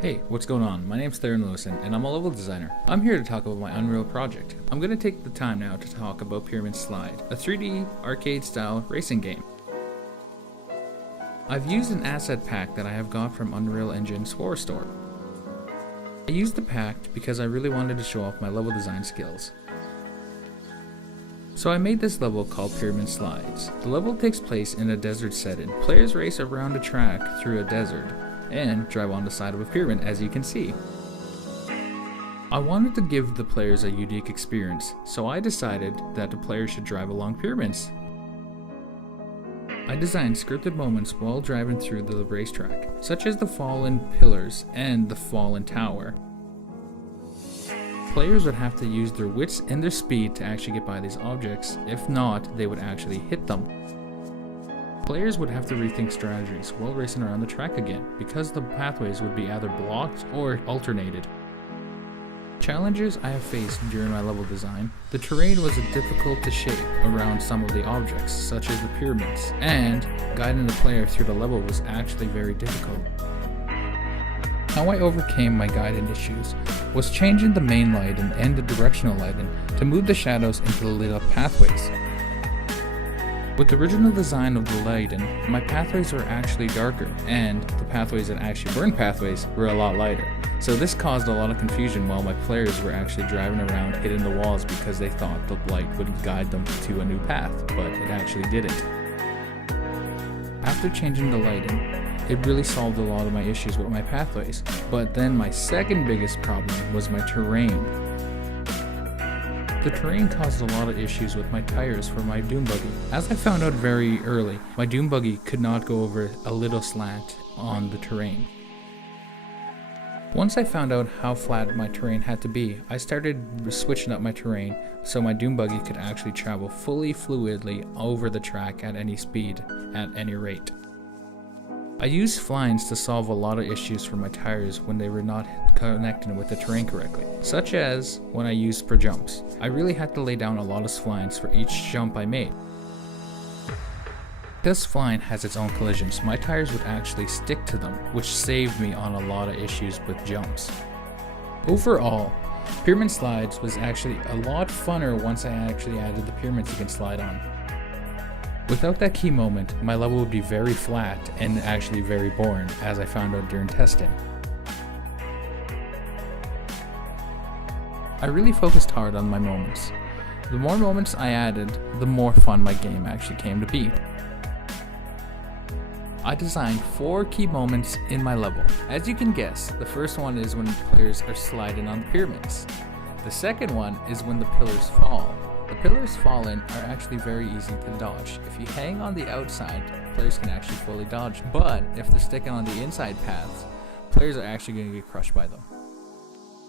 Hey, what's going on? My name's Theron Lewison, and I'm a level designer. I'm here to talk about my Unreal project. I'm going to take the time now to talk about Pyramid Slide, a 3D arcade-style racing game. I've used an asset pack that I have got from Unreal Engine's Horror Store. I used the pack because I really wanted to show off my level design skills. So I made this level called Pyramid Slides. The level takes place in a desert setting. Players race around a track through a desert and drive on the side of a pyramid, as you can see. I wanted to give the players a unique experience, so I decided that the players should drive along pyramids. I designed scripted moments while driving through the racetrack, such as the fallen pillars and the fallen tower. Players would have to use their wits and their speed to actually get by these objects. If not, they would actually hit them. Players would have to rethink strategies while racing around the track again, because the pathways would be either blocked or alternated. Challenges I have faced during my level design: the terrain was difficult to shape around some of the objects, such as the pyramids, and guiding the player through the level was actually very difficult. How I overcame my guiding issues was changing the main lighting and the directional lighting to move the shadows into the lit up pathways. With the original design of the lighting, my pathways were actually darker, and the pathways that actually weren't pathways were a lot lighter. So this caused a lot of confusion while my players were actually driving around hitting the walls because they thought the light would guide them to a new path, but it actually didn't. After changing the lighting, it really solved a lot of my issues with my pathways. But then my second biggest problem was my terrain. The terrain caused a lot of issues with my tires for my Doom Buggy. As I found out very early, my Doom Buggy could not go over a little slant on the terrain. Once I found out how flat my terrain had to be, I started switching up my terrain so my Doom Buggy could actually travel fully fluidly over the track at any speed, at any rate. I used flyings to solve a lot of issues for my tires when they were not connecting with the terrain correctly, such as when I used for jumps. I really had to lay down a lot of splines for each jump I made. Because spline has its own collisions, my tires would actually stick to them, which saved me on a lot of issues with jumps. Overall, Pyramid Slides was actually a lot funner once I actually added the pyramids you can slide on. Without that key moment, my level would be very flat and actually very boring, as I found out during testing. I really focused hard on my moments. The more moments I added, the more fun my game actually came to be. I designed 4 key moments in my level. As you can guess, the first one is when players are sliding on the pyramids. The second one is when the pillars fall. The pillars falling are actually very easy to dodge. If you hang on the outside, players can actually fully dodge. But if they're sticking on the inside paths, players are actually going to get crushed by them.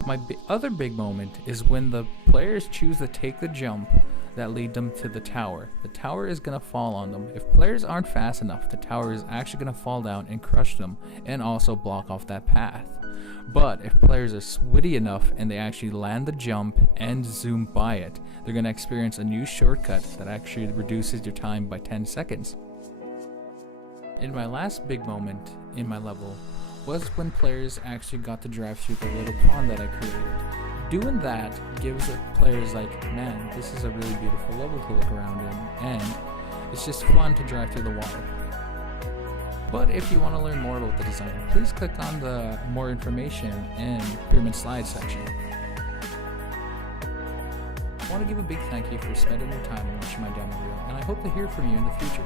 My other big moment is when the players choose to take the jump that lead them to the tower. The tower is going to fall on them. If players aren't fast enough, the tower is actually going to fall down and crush them and also block off that path. But if players are witty enough and they actually land the jump and zoom by it, they're going to experience a new shortcut that actually reduces your time by 10 seconds. In my last big moment in my level was when players actually got to drive through the little pond that I created. Doing that gives the players like, man, this is a really beautiful level to look around in, and it's just fun to drive through the water. But if you want to learn more about the design, please click on the more information in Pyramid Slide section. I want to give a big thank you for spending your time watching my demo reel, and I hope to hear from you in the future.